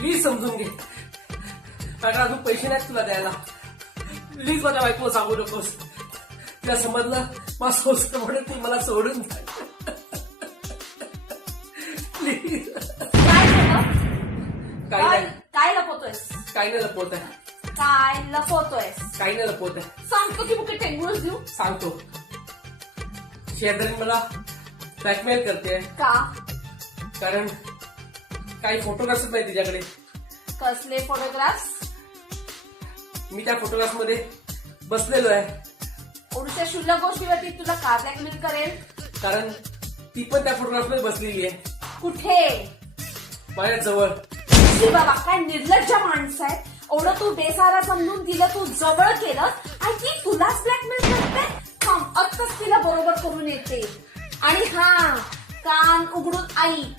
Please समजून घे. कारण अजून पैसे नाहीत तुला द्यायला. प्लीज माझ्या बायकोला सांगू नकोस. तिला समजलं माझं होस्ट म्हणून ती मला सोडून जाईल. प्लीज. काही नाही. काय लपवतोयस? काही नाही लपवत आहे. काय लपवतोयस? काही नाही लपवत आहे. सांगतो की मुके टेंगूळच देऊ. सांगतो. शेजारी मला ब्लॅकमेल करते. का? कारण काही फोटोग्राफ्स नाही तिच्याकडे. कसले फोटोग्राफ्स? मी त्या फोटोग्राफ मध्ये बसलेलो आहे. ओढूच्या शुल्लक गोष्टीवरती तुला का ब्लॅकमेल करेल? कारण ती पण त्या फोटोग्राफ मध्ये बसलेली आहे कुठे? माझ्या जवळ. शी बाबा, काय निर्लज्ज माणसं आहे. एवढं तू बेसारा समजून तिला तू जवळ केलं आणि ती तुलाच ब्लॅकमेल करते. आत्ताच तिला बरोबर करून येते. आणि हा, कान उघडून आई